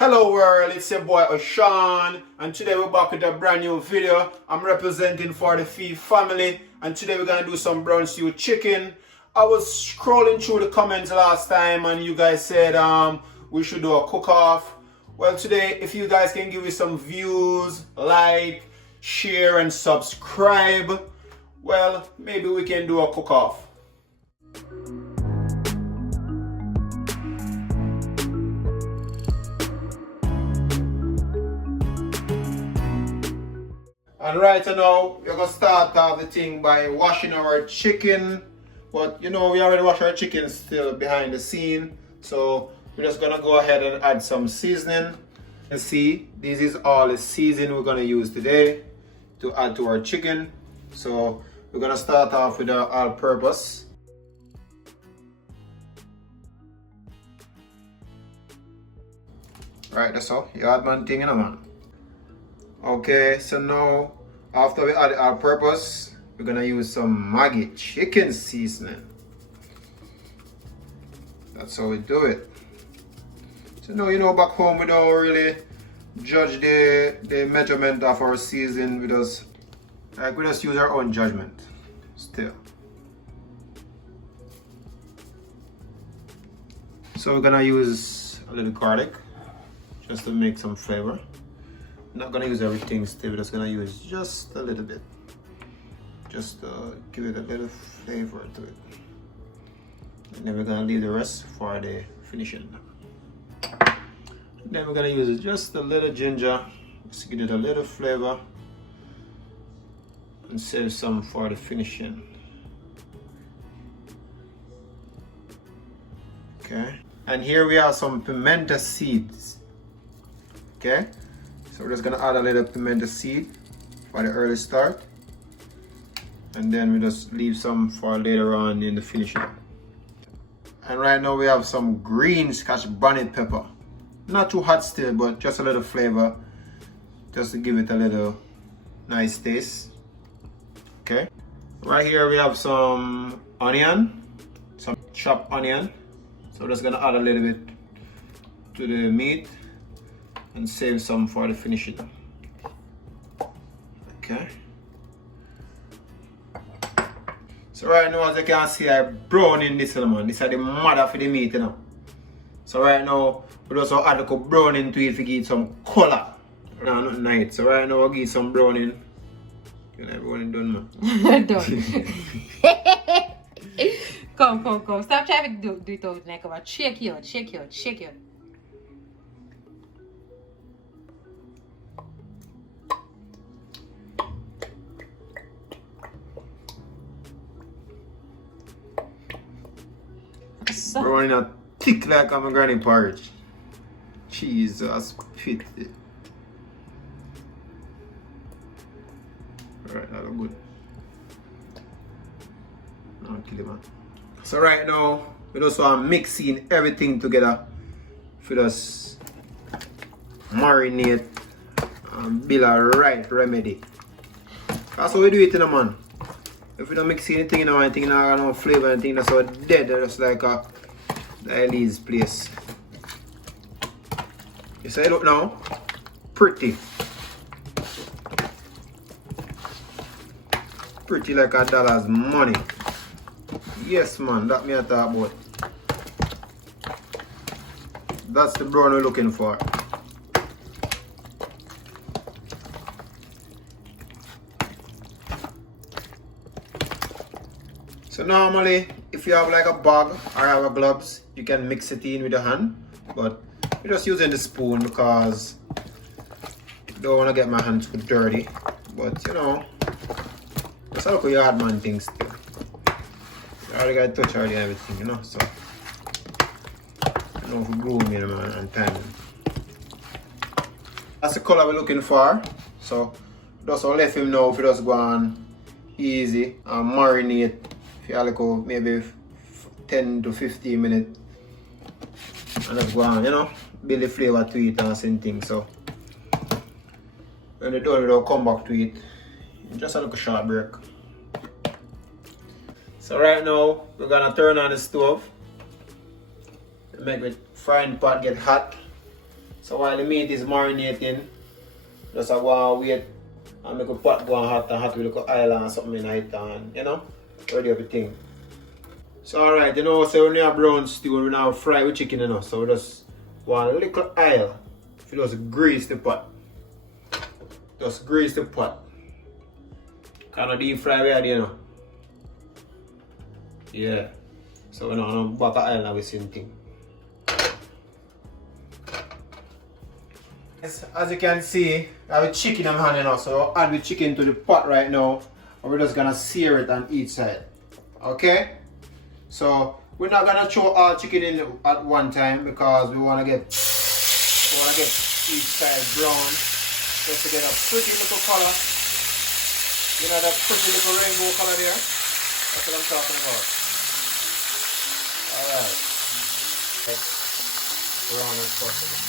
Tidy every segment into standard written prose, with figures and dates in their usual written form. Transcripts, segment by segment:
Hello world, it's your boy Oshan, and today we're back with a brand new video. I'm representing for the Fefe family, and today we're gonna do some brown stew chicken. I was scrolling through the comments last time and you guys said we should do a cook-off. Well, today if you guys can give me some views, like, share and subscribe, well, maybe we can do a cook-off. And right now, we're going to start off the thing by washing our chicken. But you know, we already wash our chicken still behind the scene. So we're just going to go ahead and add some seasoning. You see, this is all the seasoning we're going to use today to add to our chicken. So we're going to start off with our all-purpose. Right, that's all. You add one thing in a man. Okay, so now after we add our purpose, we're gonna use some Maggi chicken seasoning. That's how we do it. So now, you know, back home we don't really judge the measurement of our seasoning. We just use our own judgment still. So we're gonna use a little garlic just to make some flavor. Not gonna use everything still, we're just gonna use just a little bit. Just to give it a little flavor to it. And then we're gonna leave the rest for the finishing. And then we're gonna use just a little ginger, just to give it a little flavor. And save some for the finishing. Okay. And here we have some pimento seeds. Okay. So we're just gonna add a little pimento seed for the early start, and then we just leave some for later on in the finishing. And right now we have some green scotch bonnet pepper. Not too hot still, but just a little flavor, just to give it a little nice taste. Okay. Right here we have some onion, some chopped onion. So we're just gonna add a little bit to the meat and save some for the finishing. Okay. So right now, as you can see, I brown in this one. This is the mother for the meat, you know. So right now, we also add a little brown into it to give it some color. No, not night. So right now, I'll give some browning. You know, everyone done, man. Done. Come. Stop trying to do it out like about shake you out. Browning a thick like I'm a granny porridge. Jesus, pity. Alright, that look good. Now kill it, man. So right now, we just want mixing everything together for us marinate and build a right remedy. That's how we do it, in a man. If we don't mix anything, you know, anything not got no flavor, anything that's so dead, just like a Elise place. You say look now, pretty like $1 money. Yes, man, that me I talk about. That's the brown we're looking for. So normally, if you have like a bag or have a gloves, you can mix it in with your hand. But we're just using the spoon because I don't want to get my hands too dirty. But you know, that's how you hard man things still. You already got to touch already and everything, you know. So you know, for grooming man and timing. That's the color we're looking for. So just let him know if you just go on easy and marinate. Like maybe 10 to 15 minutes and just go on, you know, build the flavor to it and same thing. So when you're done, we'll come back to it. Just a little short break. So right now we're gonna turn on the stove to make the frying pot get hot. So while the meat is marinating, just I want to wait and make a pot go on hot and hot with a little oil and something in it and you know, ready everything. So alright, you know, so when you have brown stew, we now fry with chicken, you know, so we just want a little oil. If you just grease the pot. Just grease the pot. Kind of deep fry we had, you know. Yeah. So we don't back of oil now we same thing. As you can see, I have chicken in my hand, you know, so I'll add the chicken to the pot right now, and we're just gonna sear it on each side. Okay? So we're not gonna throw all chicken in at one time because we wanna get each side brown just to get a pretty little color. You know that pretty little rainbow color there? That's what I'm talking about. Alright. Brown as possible.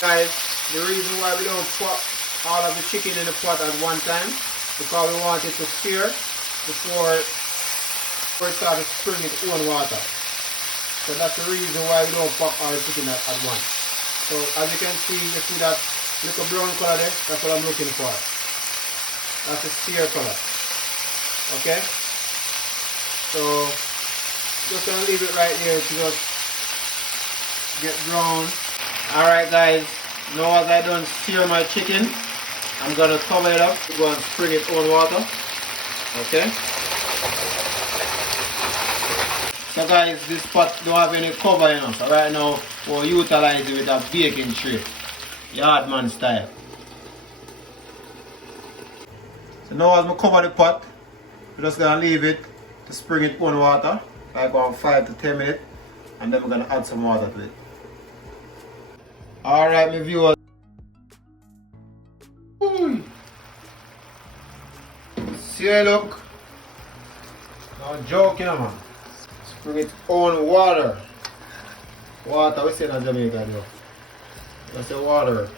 Guys, the reason why we don't put all of the chicken in the pot at one time because we want it to sear before it starts to spring its own water. So that's the reason why we don't pop all the chicken at once. So as you can see, you see that little brown color there? That's what I'm looking for. That's the sear color. Okay? So just gonna leave it right here to just get brown. Alright guys, now as I done sear my chicken, I'm gonna cover it up to go and spring its own water. Okay? So guys, this pot don't have any cover, you know. So right now we'll utilize it with a baking tray. Yardman style. So now as I cover the pot, we're just gonna leave it to spring its own water, like around 5 to 10 minutes, and then we're gonna add some water to it. Alright, my viewers. See how look? No joking, man. Spring its own water. Water, we say in Jamaica, though. I say water.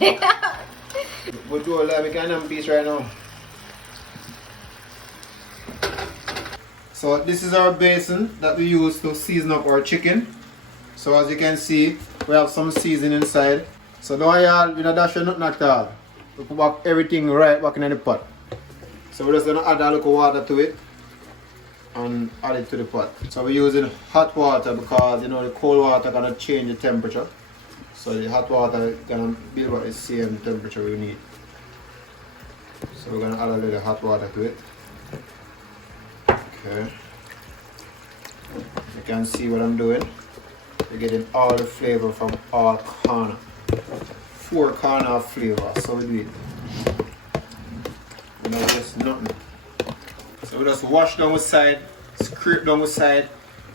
We do a lot, we can have piece right now. So this is our basin that we use to season up our chicken. So as you can see, we have some seasoning inside. So now y'all, we don't dash nothing at all. We put back everything right back in the pot. So we're just gonna add a little water to it and add it to the pot. So we're using hot water because you know the cold water gonna change the temperature. So the hot water gonna be about the same temperature we need. So we're gonna add a little hot water to it. Okay. You can see what I'm doing. We're getting all the flavor from all corner. 4 corner of flavor, so we do it. We don't waste nothing. So we just wash down the side, scrape down the side.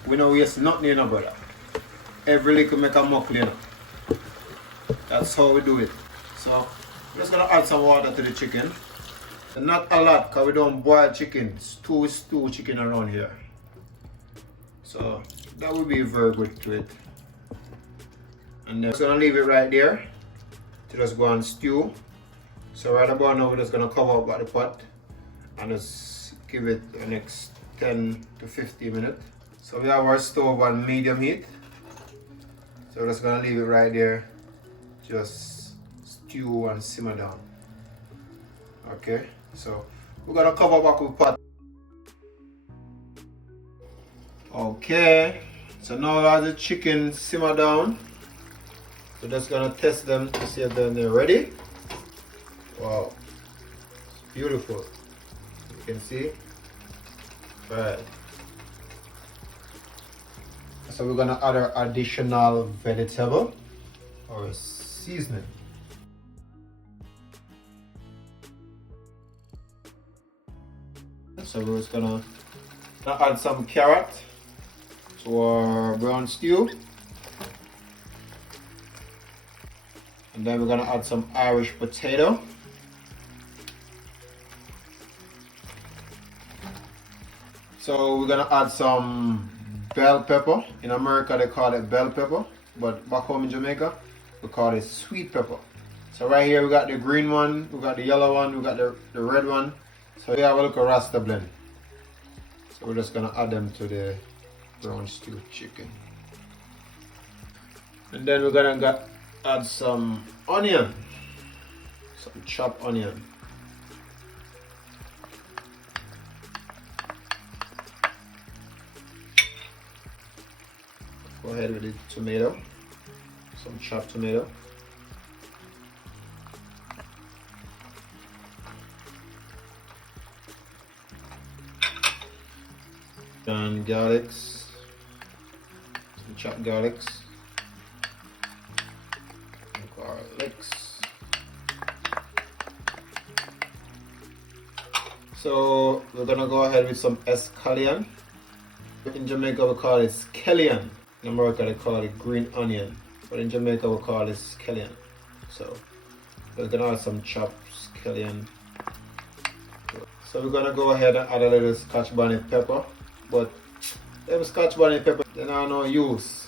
We don't waste nothing, you know, brother. Every little make a muck, you know. That's how we do it. So we're just gonna add some water to the chicken. And not a lot, because we don't boil chicken. Stew chicken around here. So that would be very good to it. And then we're gonna leave it right there to just go and stew. So right about now we're just gonna cover up the pot and just give it the next 10 to 15 minutes. So we have our stove on medium heat. So we're just gonna leave it right there. Just stew and simmer down. Okay, so we're gonna cover back with pot. Okay, so now as the chicken simmer down, we're just gonna test them to see if they're ready. Wow, it's beautiful. You can see. Right. So we're gonna add our additional vegetable or seasoning. So we're just gonna add some carrot to our brown stew. And then we're gonna add some Irish potato. So we're gonna add some bell pepper. In America they call it bell pepper, but back home in Jamaica we call it sweet pepper. So right here we got the green one, we got the yellow one, we got the red one. So we have a little rasta blend. So we're just gonna add them to the brown stew chicken. And then we're gonna add some onion, some chopped onion. Go ahead with the tomato, some chopped tomato. And garlics, some chopped garlics. So we're gonna go ahead with some escallion. In Jamaica we call it scallion. In America they call it green onion, but in Jamaica we call it scallion. So we're gonna add some chopped scallion. So we're gonna go ahead and add a little scotch bonnet pepper, but them scotch bonnet pepper they are no use.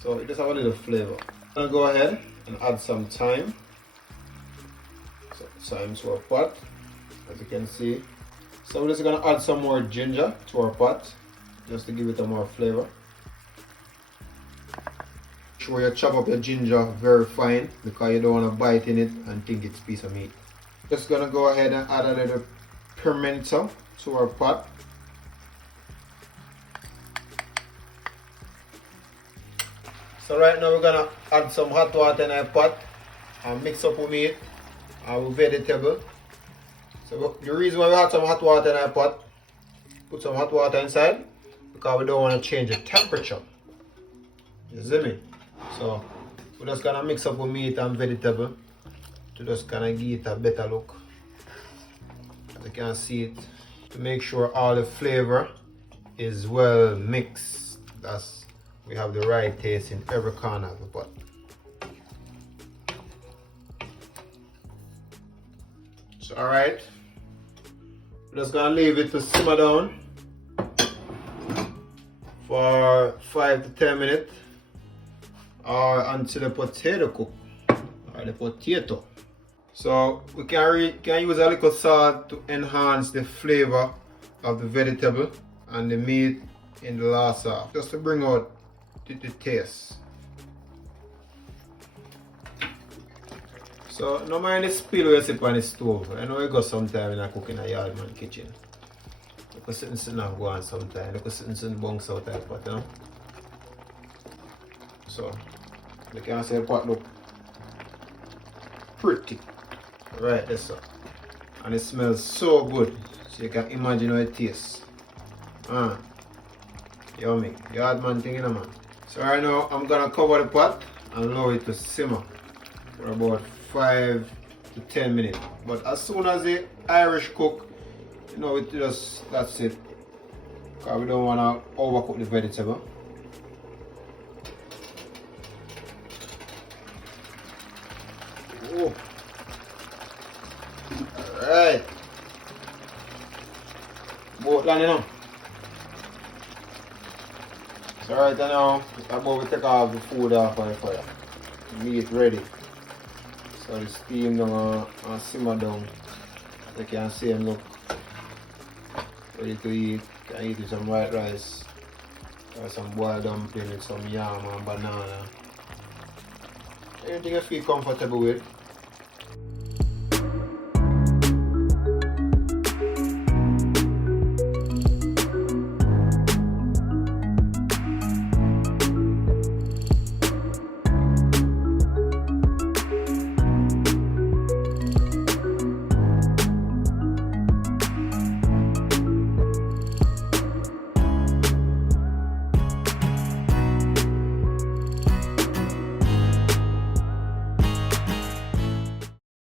So it just have a little flavor. I'm gonna go ahead and add some thyme. So thyme to our pot, as you can see. So we're just gonna add some more ginger to our pot, just to give it a more flavor. Make sure you chop up your ginger very fine because you don't want to bite in it and think it's a piece of meat. Just gonna go ahead and add a little pimento to our pot. So right now we're gonna add some hot water in our pot and mix up with meat and with vegetable. So the reason why we add some hot water in our pot, put some hot water inside, because we don't want to change the temperature. You see me? So we're just gonna mix up with meat and vegetable to just kind of give it a better look. As you can see it, to make sure all the flavor is well mixed. We have the right taste in every corner of the pot. So alright, we're just gonna leave it to simmer down for 5 to 10 minutes or until the potato cook, or the potato. So we can use a little salt to enhance the flavor of the vegetable and the meat in the last half, just to bring out the taste. So no mind the spill you see on the stove. I know you go sometime in a cook in a yard man kitchen. You can sit and go on sometime. You can sit and bounce out that pot, you know. So you can see the pot look pretty. Right there, so. And it smells so good. So you can imagine how it tastes. Yummy. Yard man thing, you know, man. So right now I'm gonna cover the pot and allow it to simmer for about 5 to 10 minutes. But as soon as the Irish cook, you know, it just, that's it. Because we don't want to overcook the vegetable. Oh. Alright. Both land, you know. So right now, about we take off the food off of the fire. Meat ready. So the steam down and simmer down. You can see them look ready to eat. You can eat with some white rice or some boiled dumpling with some yam and banana. Anything you feel comfortable with.